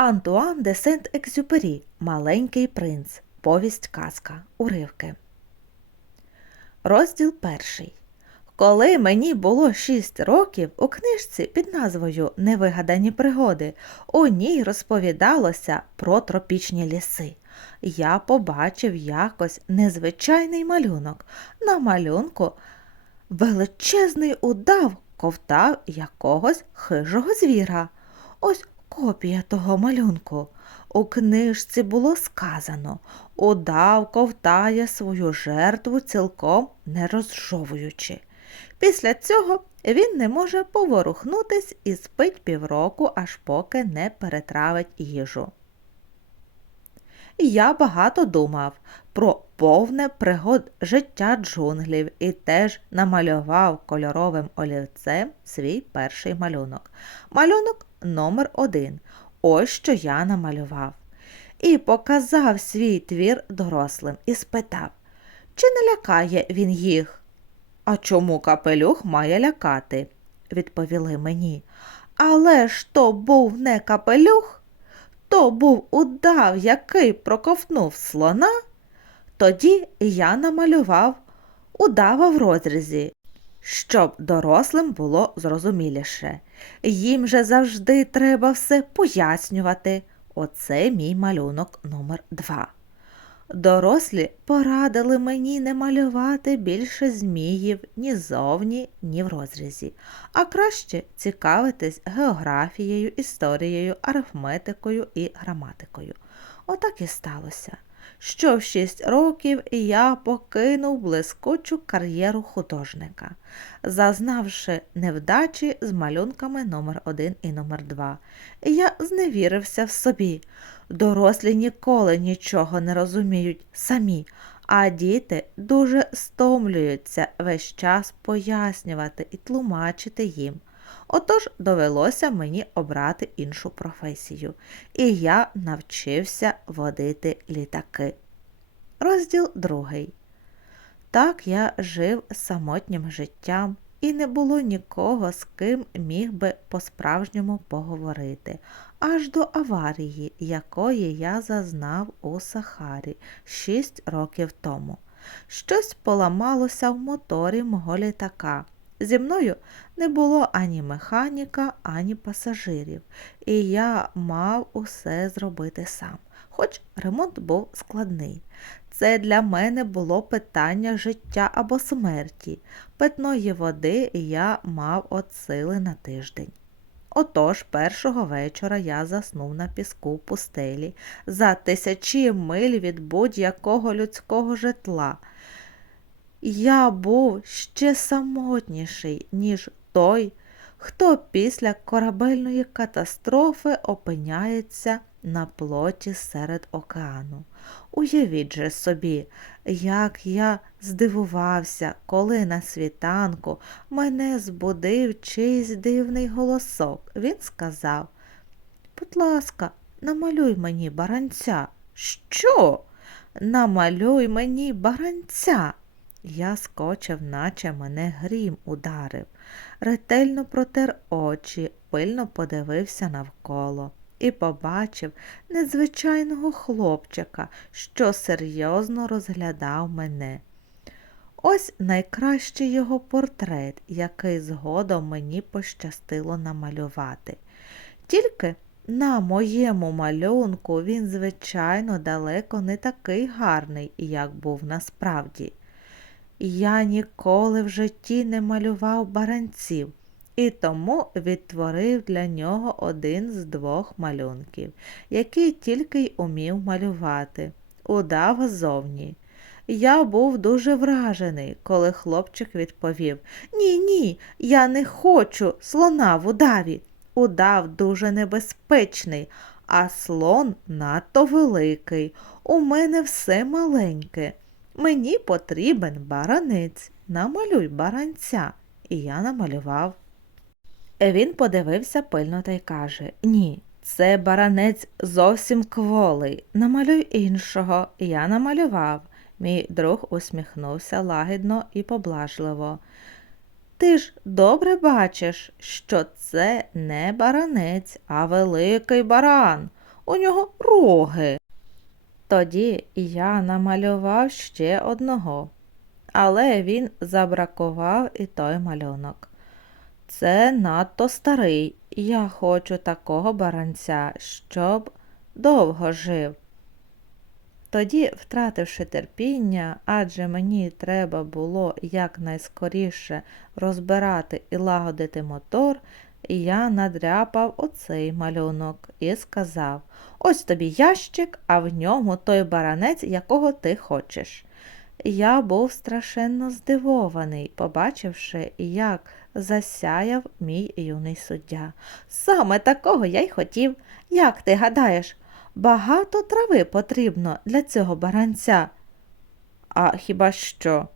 Антуан де Сент-Екзюпері Маленький принц. Повість казка. Уривки. Розділ перший. Коли мені було шість років, у книжці під назвою Невигадані пригоди у ній розповідалося про тропічні ліси. Я побачив якось незвичайний малюнок. На малюнку величезний удав ковтав якогось хижого звіра. Ось копія того малюнку. У книжці було сказано удав ковтає свою жертву цілком не розжовуючи. Після цього він не може поворухнутись і спить півроку, аж поки не перетравить їжу. Я багато думав про повне пригод життя джунглів і теж намалював кольоровим олівцем свій перший малюнок. Малюнок номер один. Ось що я намалював. І показав свій твір дорослим і спитав, чи не лякає він їх? А чому капелюх має лякати? відповіли мені. Але ж то був не капелюх, то був удав, який проковтнув слона. Тоді я намалював удава в розрізі, щоб дорослим було зрозуміліше. Їм же завжди треба все пояснювати. Оце мій малюнок номер два. Дорослі порадили мені не малювати більше зміїв ні зовні, ні в розрізі, а краще цікавитись географією, історією, арифметикою і граматикою. Отак і сталося, що в шість років я покинув блискучу кар'єру художника, зазнавши невдачі з малюнками номер 1 і номер 2 Я зневірився в собі. Дорослі ніколи нічого не розуміють самі, а діти дуже стомлюються весь час пояснювати і тлумачити їм. Отож довелося мені обрати іншу професію, і я навчився водити літаки. Розділ другий. Так я жив самотнім життям, і не було нікого, з ким міг би по-справжньому поговорити, аж до аварії, якої я зазнав у Сахарі шість років тому. Щось поламалося в моторі мого літака. Зі мною не було ані механіка, ані пасажирів, і я мав усе зробити сам, хоч ремонт був складний. Це для мене було питання життя або смерті. Питної води я мав от сили на тиждень. Отож, першого вечора я заснув на піску в пустелі за тисячі миль від будь-якого людського житла. Я був ще самотніший, ніж той, хто після корабельної катастрофи опиняється на плоті серед океану. Уявіть же собі, як я здивувався, коли на світанку мене збудив чийсь дивний голосок. Він сказав Будь ласка, намалюй мені баранця. Що? Намалюй мені баранця. Я скочив, наче мене грім ударив, ретельно протер очі, пильно подивився навколо і побачив незвичайного хлопчика, що серйозно розглядав мене. Ось найкращий його портрет, який згодом мені пощастило намалювати. Тільки на моєму малюнку він, звичайно, далеко не такий гарний, як був насправді. Я ніколи в житті не малював баранців, і тому відтворив для нього один з двох малюнків, який тільки й умів малювати, удав зовні. Я був дуже вражений, коли хлопчик відповів Ні, ні, я не хочу слона в удаві. Удав дуже небезпечний, а слон надто великий. У мене все маленьке. Мені потрібен баранець. Намалюй баранця. І я намалював. Він подивився пильно та й каже Ні, це баранець зовсім кволий. Намалюй іншого. Я намалював. Мій друг усміхнувся лагідно і поблажливо. Ти ж добре бачиш, що це не баранець, а великий баран. у нього роги. Тоді я намалював ще одного, але він забракував і той малюнок. Це надто старий. Я хочу такого баранця, щоб довго жив. Тоді, втративши терпіння, адже мені треба було якнайскоріше розбирати і лагодити мотор, я надряпав оцей малюнок і сказав Ось тобі ящик, а в ньому той баранець, якого ти хочеш. Я був страшенно здивований, побачивши, як засяяв мій юний суддя. Саме такого я й хотів. Як ти гадаєш, багато трави потрібно для цього баранця? А хіба що?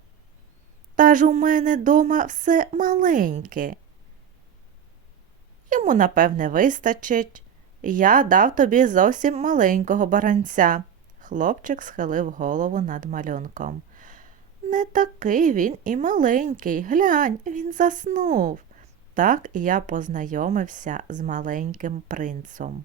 Та ж у мене дома все маленьке. Йому, напевне, вистачить. Я дав тобі зовсім маленького баранця. Хлопчик схилив голову над малюнком. Не такий він і маленький. Глянь, він заснув. Так я познайомився з маленьким принцом.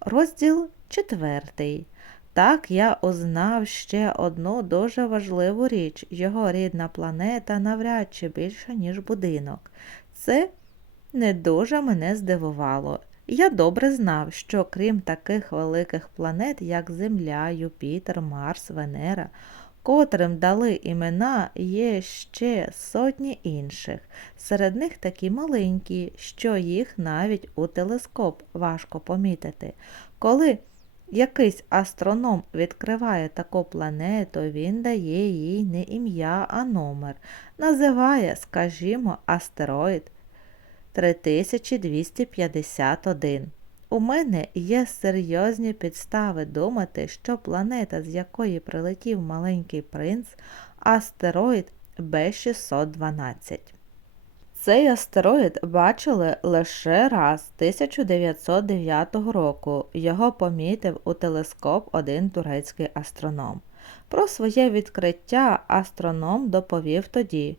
Розділ четвертий. Так я узнав ще одну дуже важливу річ. Його рідна планета навряд чи більша, ніж будинок. Це не дуже мене здивувало. Я добре знав, що крім таких великих планет, як Земля, Юпітер, Марс, Венера, котрим дали імена, є ще сотні інших. Серед них такі маленькі, що їх навіть у телескоп важко помітити. Коли якийсь астроном відкриває таку планету, він дає їй не ім'я, а номер. Називає, скажімо, астероїд 3251. У мене є серйозні підстави думати, що планета, з якої прилетів маленький принц, астероїд Б612. Цей астероїд бачили лише раз 1909 року. Його помітив у телескоп один турецький астроном. Про своє відкриття астроном доповів тоді,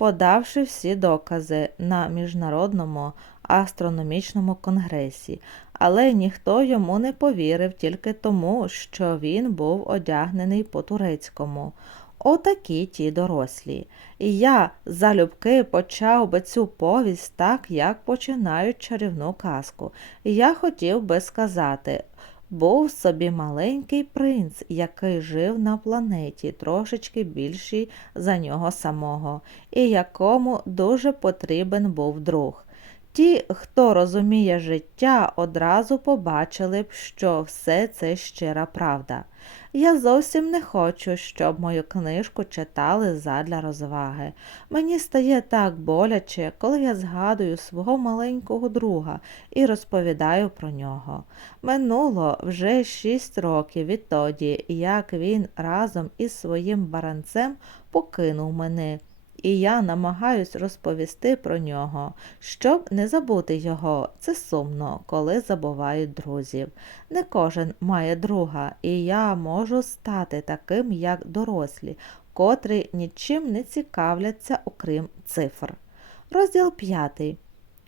подавши всі докази на міжнародному астрономічному конгресі, але ніхто йому не повірив тільки тому, що він був одягнений по турецькому. Отакі ті дорослі. І я залюбки почав би цю повість так, як починають чарівну казку. Я хотів би сказати, був собі маленький принц, який жив на планеті, трошечки більший за нього самого, і якому дуже потрібен був друг. Ті, хто розуміє життя, одразу побачили б, що все це щира правда. Я зовсім не хочу, щоб мою книжку читали задля розваги. Мені стає так боляче, коли я згадую свого маленького друга і розповідаю про нього. Минуло вже шість років відтоді, як він разом із своїм баранцем покинув мене і я намагаюсь розповісти про нього, щоб не забути його. Це сумно, коли забувають друзів. Не кожен має друга, і я можу стати таким, як дорослі, котрі нічим не цікавляться, окрім цифр. Розділ п'ятий.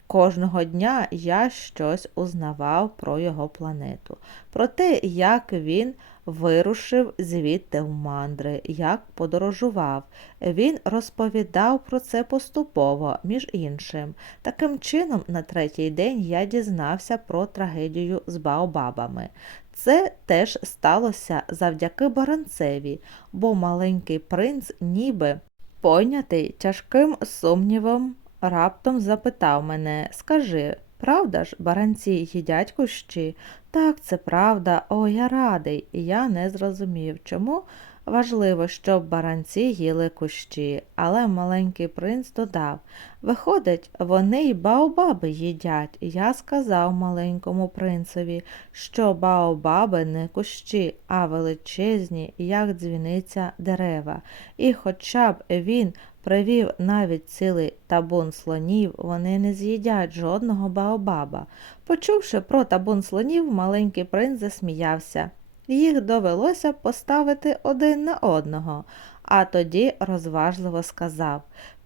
Кожного дня я щось узнавав про його планету, про те, як він вирушив звідти в мандри, як подорожував. Він розповідав про це поступово, між іншим. Таким чином, на третій день я дізнався про трагедію з Баобабами. Це теж сталося завдяки баранцеві, бо маленький принц ніби пойнятий тяжким сумнівом раптом запитав мене Скажи, правда ж, баранці їдять кущі? Так, це правда, о, я радий. І я не зрозумів, чому важливо, щоб баранці їли кущі, але маленький принц додав Виходить, вони й баобаби їдять. Я сказав маленькому принцеві, що баобаби не кущі, а величезні, як дзвіниця дерева. І хоча б він привів навіть цілий табун слонів, вони не з'їдять жодного баобаба. Почувши про табун слонів, маленький принц засміявся. Їх довелося поставити один на одного, а тоді розважливо сказав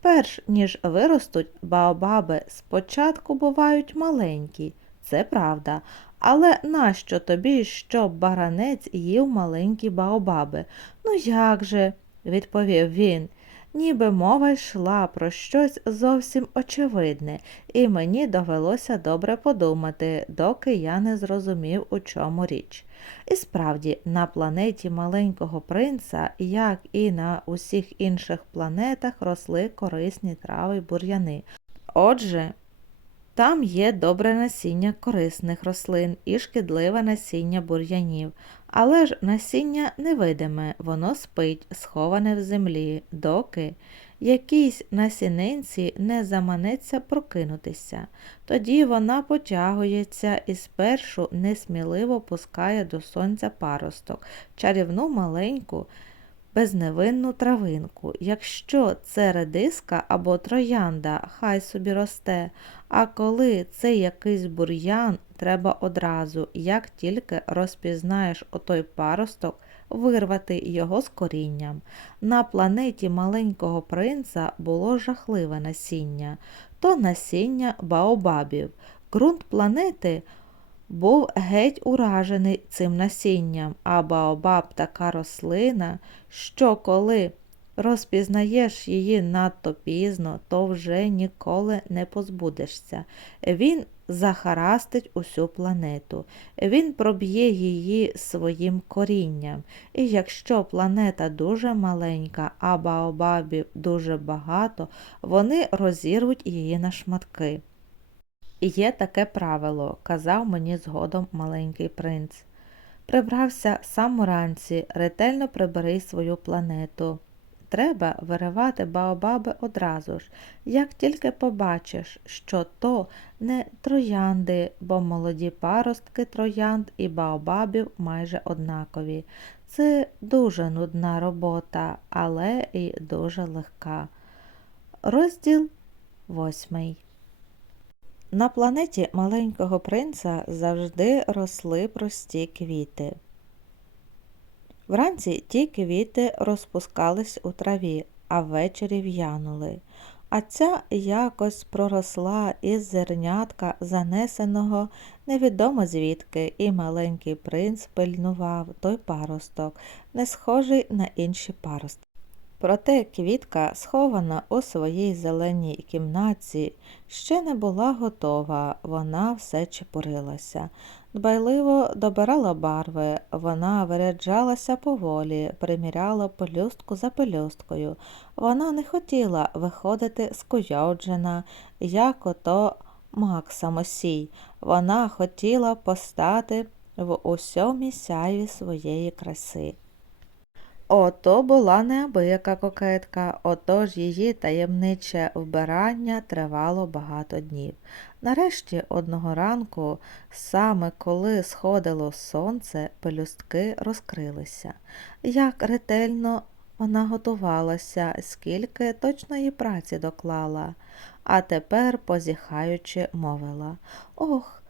перш ніж виростуть, баобаби спочатку бувають маленькі, це правда, Але нащо тобі, щоб баранець їв маленькі баобаби? Ну як же, відповів він, ніби мова йшла про щось зовсім очевидне, і мені довелося добре подумати, доки я не зрозумів, у чому річ. І справді, на планеті маленького принца, як і на усіх інших планетах, росли корисні трави й бур'яни. Отже, там є добре насіння корисних рослин і шкідливе насіння бур'янів. Але ж насіння невидиме, воно спить, сховане в землі, доки якійсь насінинці не заманеться прокинутися. Тоді вона потягується і спершу несміливо пускає до сонця паросток, чарівну маленьку, безневинну травинку. Якщо це редиска або троянда, хай собі росте. А коли це якийсь бур'ян, треба одразу, як тільки розпізнаєш отой паросток, вирвати його з корінням. На планеті маленького принца було жахливе насіння, то насіння баобабів. Ґрунт планети був геть уражений цим насінням, а баобаб така рослина, що коли розпізнаєш її надто пізно, то вже ніколи не позбудешся. Він захарастить усю планету, він проб'є її своїм корінням. І якщо планета дуже маленька, а баобабів дуже багато, вони розірвуть її на шматки. Є таке правило, казав мені згодом маленький принц. Прибрався сам уранці, ретельно прибери свою планету. Треба виривати баобаби одразу ж, як тільки побачиш, що то не троянди, бо молоді паростки троянд і баобабів майже однакові. Це дуже нудна робота, але і дуже легка. Розділ восьмий. На планеті маленького принца завжди росли прості квіти. Вранці ті квіти розпускались у траві, а ввечері в'янули. А ця якось проросла із зернятка, занесеного невідомо звідки, і маленький принц пильнував той паросток, не схожий на інші паростки. Проте квітка, схована у своїй зеленій кімнаті, ще не була готова, вона все чепурилася. Дбайливо добирала барви, вона виряджалася поволі, приміряла пелюстку за пелюсткою. Вона не хотіла виходити скуйоджена, як ото мак самосій. Вона хотіла постати в усьомій сяйві своєї краси. Ото була неабияка кокетка, отож її таємниче вбирання тривало багато днів. Нарешті одного ранку, саме коли сходило сонце, пелюстки розкрилися. Як ретельно вона готувалася, скільки точної праці доклала, а тепер, позіхаючи, мовила Ох,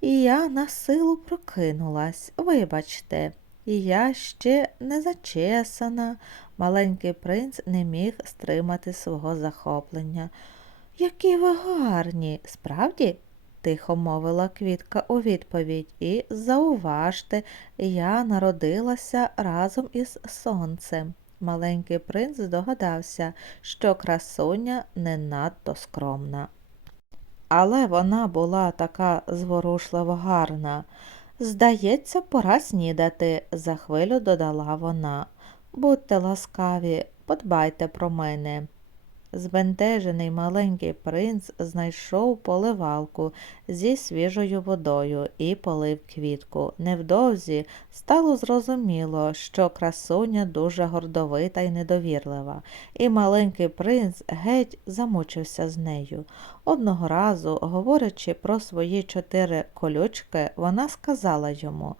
і я на силу прокинулась, вибачте. І я ще не зачесана. Маленький принц не міг стримати свого захоплення. Які ви гарні, справді? тихо мовила квітка у відповідь, і зауважте, я народилася разом із сонцем. Маленький принц здогадався, що красуня не надто скромна. Але вона була така зворушливо гарна. Здається, пора снідати, за хвилю додала вона. Будьте ласкаві, подбайте про мене. Збентежений маленький принц знайшов поливалку зі свіжою водою і полив квітку. Невдовзі стало зрозуміло, що красуня дуже гордовита і недовірлива, і маленький принц геть замучився з нею. Одного разу, говорячи про свої чотири колючки, вона сказала йому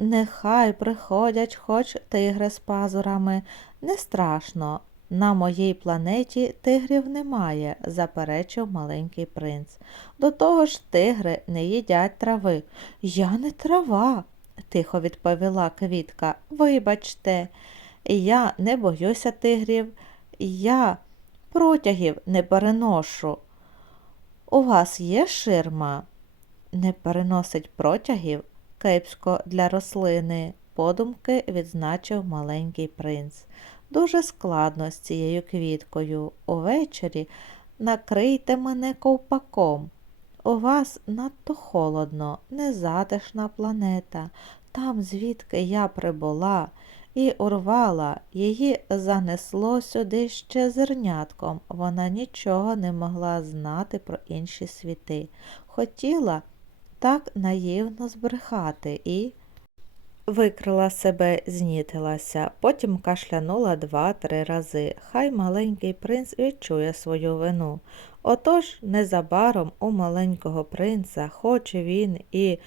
Нехай приходять хоч тигри з пазурами, не страшно, на моїй планеті тигрів немає, заперечив маленький принц. До того ж тигри не їдять трави. Я не трава, тихо відповіла квітка. Вибачте, я не боюся тигрів, я протягів не переношу. У вас є ширма? не переносить протягів, кепсько для рослини, подумки відзначив маленький принц. Дуже складно з цією квіткою. Увечері накрийте мене ковпаком. У вас надто холодно, незатишна планета. Там, звідки я прибула, і урвала, її занесло сюди ще зернятком. Вона нічого не могла знати про інші світи. Хотіла так наївно збрехати і викрила себе, знітилася, потім кашлянула два-три рази. Хай маленький принц відчує свою вину. Отож, незабаром у маленького принца, хоч він і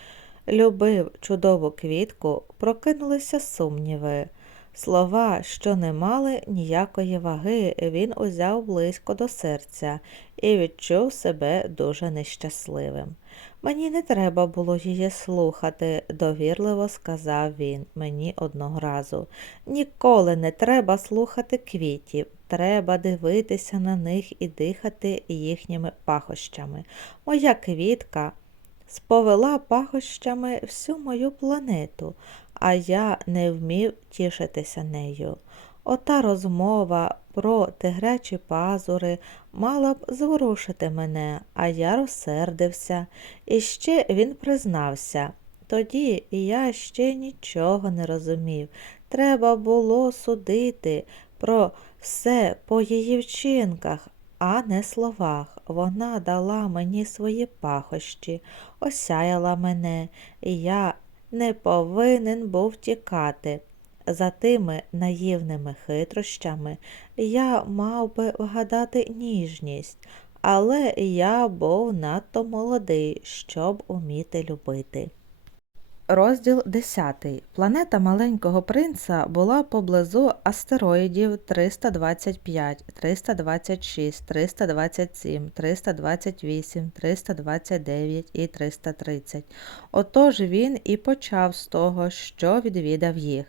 любив чудову квітку, прокинулися сумніви. Слова, що не мали ніякої ваги, він узяв близько до серця і відчув себе дуже нещасливим. Мені не треба було її слухати, довірливо сказав він мені одного разу. Ніколи не треба слухати квітів, треба дивитися на них і дихати їхніми пахощами. Моя квітка сповела пахощами всю мою планету, а я не вмів тішитися нею. Ота розмова про тигрячі пазури мала б зворушити мене, а я розсердився. І ще він признався. Тоді я ще нічого не розумів. Треба було судити про все по її вчинках, а не словах. Вона дала мені свої пахощі, осяяла мене, і я не повинен був тікати. За тими наївними хитрощами я мав би вгадати ніжність, але я був надто молодий, щоб уміти любити. Розділ 10. Планета маленького принца була поблизу астероїдів 325, 326, 327, 328, 329 і 330. Отож він і почав з того, що відвідав їх.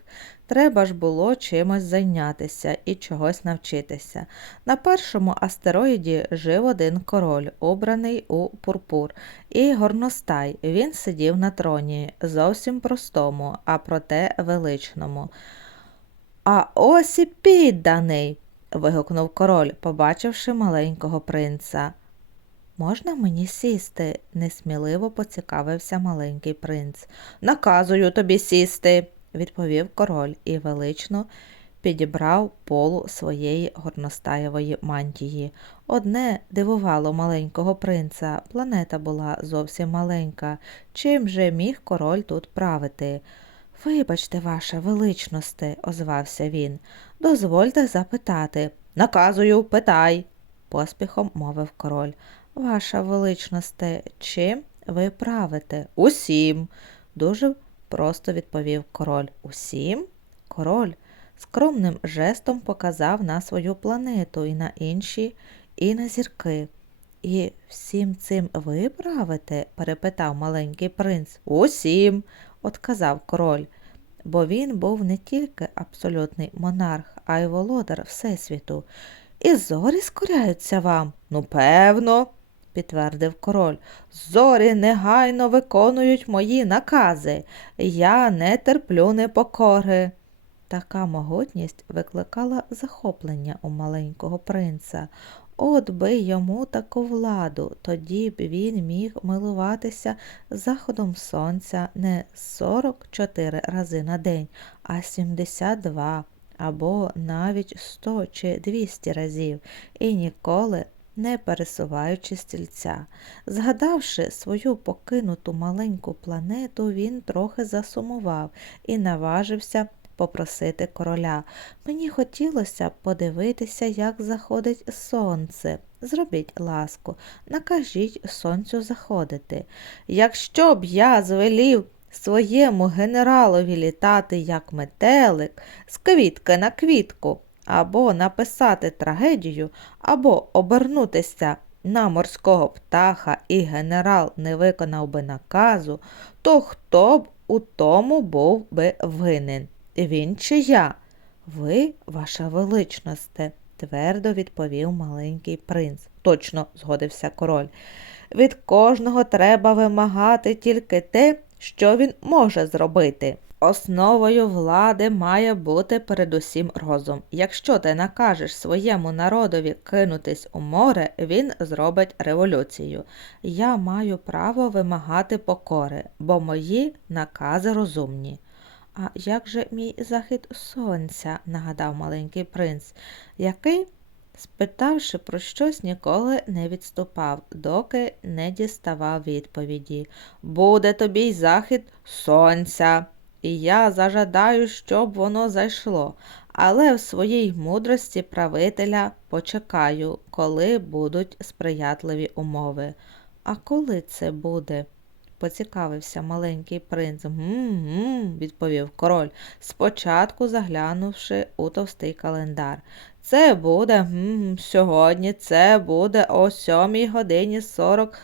Треба ж було чимось зайнятися і чогось навчитися. На першому астероїді жив один король, обраний у пурпур, і горностай. Він сидів на троні, зовсім простому, а проте величному. А ось і підданий. вигукнув король, побачивши маленького принца. Можна мені сісти? несміливо поцікавився маленький принц. Наказую тобі сісти, відповів король і велично підібрав полу своєї горностаєвої мантії. Одне дивувало маленького принца. Планета була зовсім маленька. Чим же міг король тут правити? Вибачте, ваша величносте, озвався він. Дозвольте запитати. Наказую, питай, поспіхом мовив король. Ваша величносте, чим ви правите? Усім. Дуже просто відповів король. Усім? Король скромним жестом показав на свою планету і на інші, і на зірки. І всім цим ви правите? перепитав маленький принц. Усім, отказав король, бо він був не тільки абсолютний монарх, а й володар Всесвіту. І зорі скоряються вам? Ну, певно, підтвердив король. Зорі негайно виконують мої накази. Я не терплю непокори. Така могутність викликала захоплення у маленького принца. От би йому таку владу, тоді б він міг милуватися заходом сонця не 44 рази на день, а 72 або навіть 100 чи 200 разів, і ніколи не пересуваючи стільця. Згадавши свою покинуту маленьку планету, він трохи засумував і наважився попросити короля. Мені хотілося подивитися, як заходить сонце. Зробіть ласку, накажіть сонцю заходити. Якщо б я звелів своєму генералові літати, як метелик, з квітки на квітку, або написати трагедію, або обернутися на морського птаха і генерал не виконав би наказу, то хто б у тому був би винен? Він чи я? Ви, ваша величносте, твердо відповів маленький принц. Точно, згодився король. Від кожного треба вимагати тільки те, що він може зробити. Основою влади має бути передусім розум. Якщо ти накажеш своєму народові кинутись у море, він зробить революцію. Я маю право вимагати покори, бо мої накази розумні. А як же мій захід сонця? нагадав маленький принц, який, спитавши про щось, ніколи не відступав, доки не діставав відповіді. Буде тобі й захід сонця, і я зажадаю, щоб воно зайшло, але в своїй мудрості правителя почекаю, коли будуть сприятливі умови. А коли це буде? поцікавився маленький принц. «Гм-гм», – відповів король, спочатку заглянувши у товстий календар. Це буде гм, сьогодні, це буде о сьомій годині сорок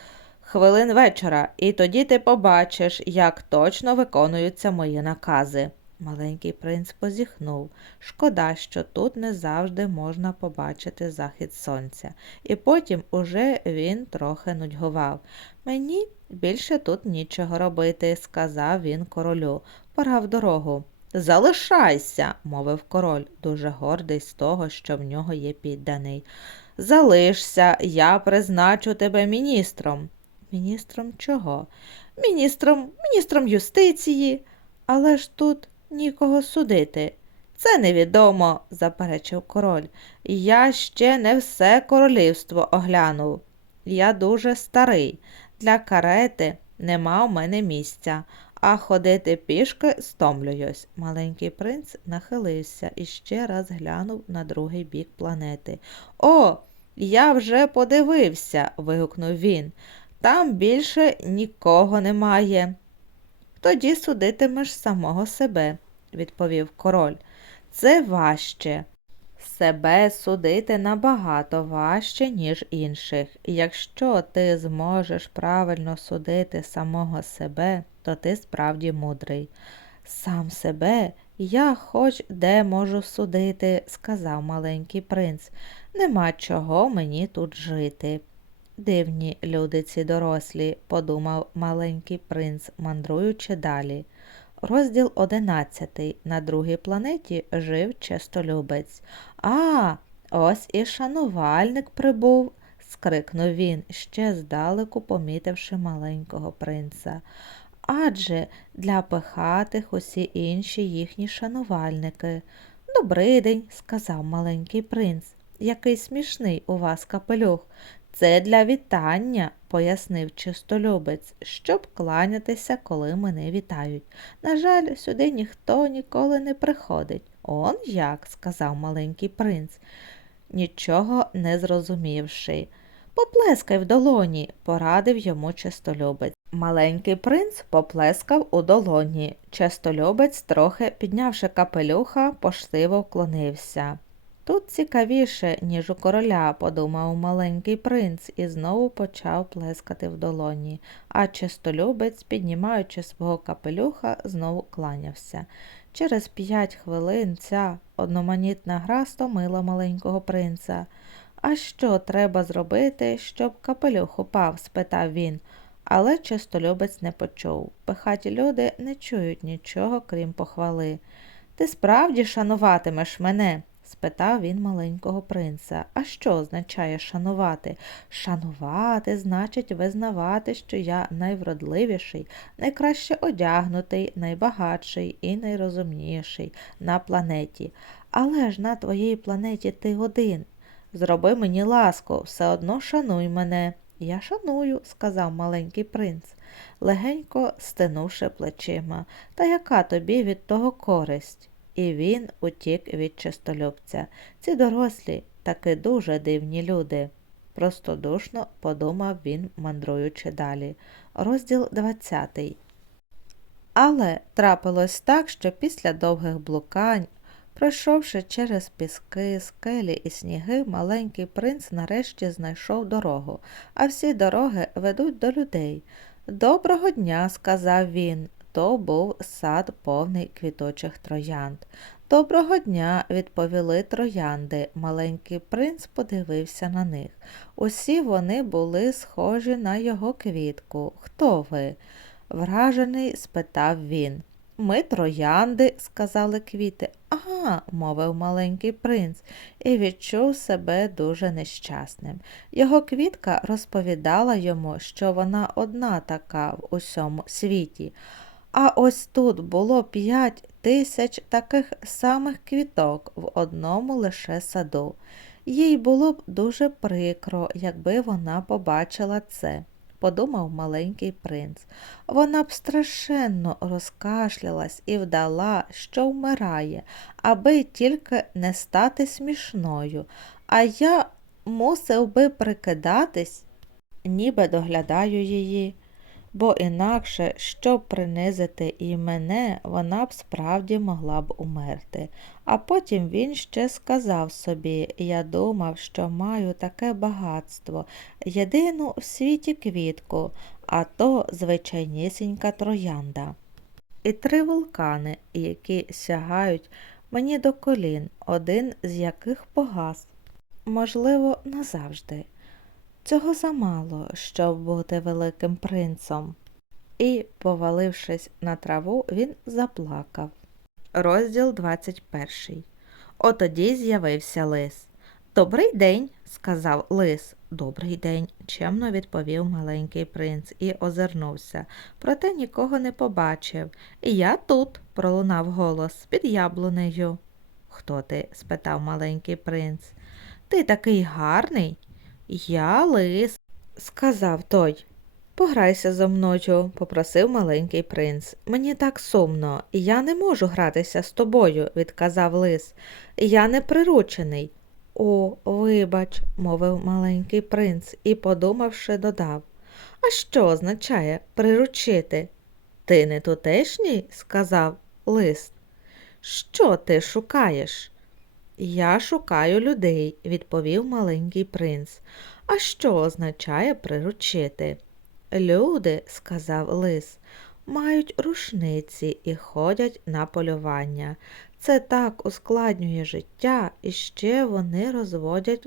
хвилин вечора, і тоді ти побачиш, як точно виконуються мої накази. Маленький принц позіхнув. Шкода, що тут не завжди можна побачити захід сонця. І потім уже він трохи нудьгував. Мені більше тут нічого робити, сказав він королю. Пора в дорогу. Залишайся, мовив король, дуже гордий з того, що в нього є підданий. Залишся, я призначу тебе міністром. Міністром чого? Міністром, міністром юстиції. Але ж тут нікого судити. Це невідомо, заперечив король. Я ще не все королівство оглянув. Я дуже старий. Для карети нема у мене місця, а ходити пішки стомлююсь. Маленький принц нахилився і ще раз глянув на другий бік планети. О, я вже подивився. вигукнув він. Там більше нікого немає. Тоді судитимеш самого себе, відповів король. Це важче. Себе судити набагато важче, ніж інших. Якщо ти зможеш правильно судити самого себе, то ти справді мудрий. Сам себе я хоч де можу судити, сказав маленький принц. Нема чого мені тут жити. Дивні люди ці дорослі, подумав маленький принц, мандруючи далі. Розділ одинадцятий. На другій планеті жив честолюбець. А, ось і шанувальник прибув, скрикнув він, ще здалеку помітивши маленького принца. Адже для пихатих усі інші їхні шанувальники. «Добрий день», – сказав маленький принц. Який смішний у вас капелюх. Це для вітання, пояснив чистолюбець, щоб кланятися, коли мене вітають. На жаль, сюди ніхто ніколи не приходить. Он як, сказав маленький принц, нічого не зрозумівши. Поплескай в долоні, порадив йому чистолюбець. Маленький принц поплескав у долоні. Чистолюбець, трохи піднявши капелюха, поштиво вклонився. Тут цікавіше, ніж у короля, подумав маленький принц і знову почав плескати в долоні, а чистолюбець, піднімаючи свого капелюха, знову кланявся. Через п'ять хвилин ця одноманітна гра стомила маленького принца. А що треба зробити, щоб капелюх упав? спитав він. Але чистолюбець не почув. Пихаті люди не чують нічого, крім похвали. Ти справді шануватимеш мене? Спитав він маленького принца. А що означає шанувати? Шанувати значить визнавати, що я найвродливіший, найкраще одягнутий, найбагатший і найрозумніший на планеті. Але ж на твоїй планеті ти один. Зроби мені ласку, все одно шануй мене. Я шаную, сказав маленький принц, легенько стинувши плечима. Та яка тобі від того користь? І він утік від чистолюбця. Ці дорослі таки дуже дивні люди. Простодушно подумав він, мандруючи далі. Розділ 20. Але трапилось так, що після довгих блукань, пройшовши через піски, скелі і сніги, маленький принц нарешті знайшов дорогу, а всі дороги ведуть до людей. Доброго дня, сказав він. То був сад повний квіточих троянд. Доброго дня, відповіли троянди. Маленький принц подивився на них. Усі вони були схожі на його квітку. Хто ви? Вражений спитав він. Ми троянди, сказали квіти. Ага, мовив маленький принц і відчув себе дуже нещасним. Його квітка розповідала йому, що вона одна така в усьому світі. А ось тут було п'ять тисяч таких самих квіток в одному лише саду. Їй було б дуже прикро, якби вона побачила це, подумав маленький принц. Вона б страшенно розкашлялась і вдала, що вмирає, аби тільки не стати смішною. А я мусив би прикидатись, ніби доглядаю її бо інакше, щоб принизити і мене, вона б справді могла б умерти. А потім він ще сказав собі, я думав, що маю таке багатство, єдину в світі квітку, а то звичайнісінька троянда. І три вулкани, які сягають мені до колін, один з яких погас. Можливо, назавжди. Цього замало, щоб бути великим принцом. І, повалившись на траву, він заплакав. Розділ 21. Отоді з'явився лис. Добрий день, сказав лис. Добрий день, чемно відповів маленький принц і озирнувся, проте нікого не побачив. Я тут, пролунав голос під яблунею. Хто ти? спитав маленький принц. Ти такий гарний. Я лис, сказав той. Пограйся зо мною, попросив маленький принц. Мені так сумно, я не можу гратися з тобою, відказав лис. Я не приручений. О, вибач, мовив маленький принц і, подумавши, додав. А що означає приручити? Ти не тутешній? сказав лис. Що ти шукаєш? Я шукаю людей, відповів маленький принц. А що означає приручити? Люди, сказав лис, мають рушниці і ходять на полювання. Це так ускладнює життя, і ще вони розводять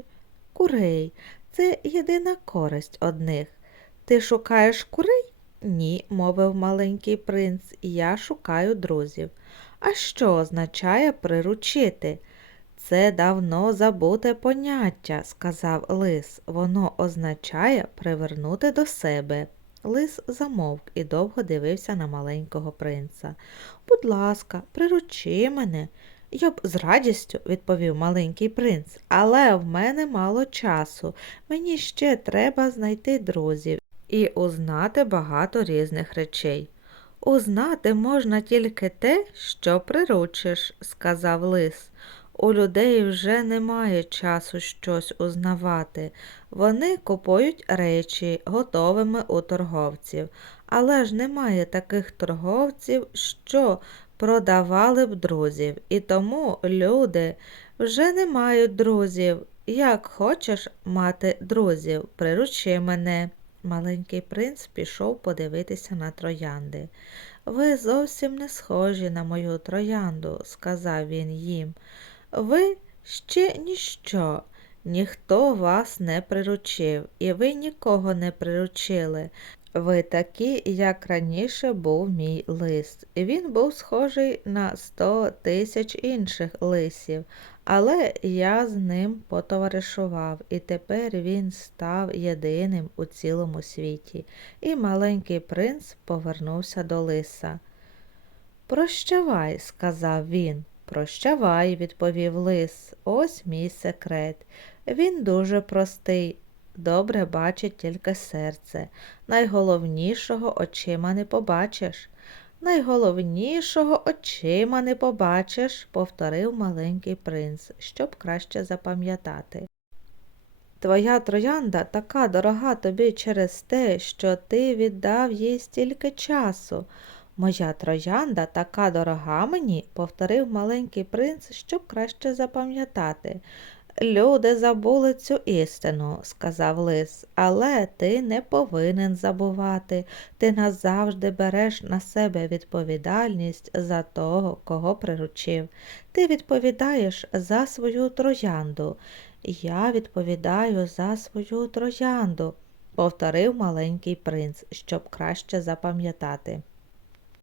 курей. Це єдина користь одних. Ти шукаєш курей? Ні, мовив маленький принц, я шукаю друзів. А що означає приручити? Це давно забуте поняття, сказав лис. Воно означає привернути до себе. Лис замовк і довго дивився на маленького принца. Будь ласка, приручи мене. Я б з радістю, відповів маленький принц, але в мене мало часу. Мені ще треба знайти друзів і узнати багато різних речей. Узнати можна тільки те, що приручиш, сказав лис. У людей вже немає часу щось узнавати. Вони купують речі готовими у торговців, але ж немає таких торговців, що продавали б друзів. І тому люди вже не мають друзів. Як хочеш мати друзів, приручи мене. Маленький принц пішов подивитися на троянди. Ви зовсім не схожі на мою троянду, сказав він їм. Ви ще ніщо, ніхто вас не приручив, і ви нікого не приручили. Ви такі, як раніше був мій лист. Він був схожий на сто тисяч інших лисів, але я з ним потоваришував, і тепер він став єдиним у цілому світі. І маленький принц повернувся до лиса. Прощавай, сказав він. Прощавай, відповів лис, ось мій секрет. Він дуже простий, добре бачить тільки серце. Найголовнішого очима не побачиш. Найголовнішого очима не побачиш, повторив маленький принц, щоб краще запам'ятати. Твоя троянда така дорога тобі через те, що ти віддав їй стільки часу. Моя троянда така дорога мені, повторив маленький принц, щоб краще запам'ятати. Люди забули цю істину, сказав лис, але ти не повинен забувати. Ти назавжди береш на себе відповідальність за того, кого приручив. Ти відповідаєш за свою троянду. Я відповідаю за свою троянду, повторив маленький принц, щоб краще запам'ятати.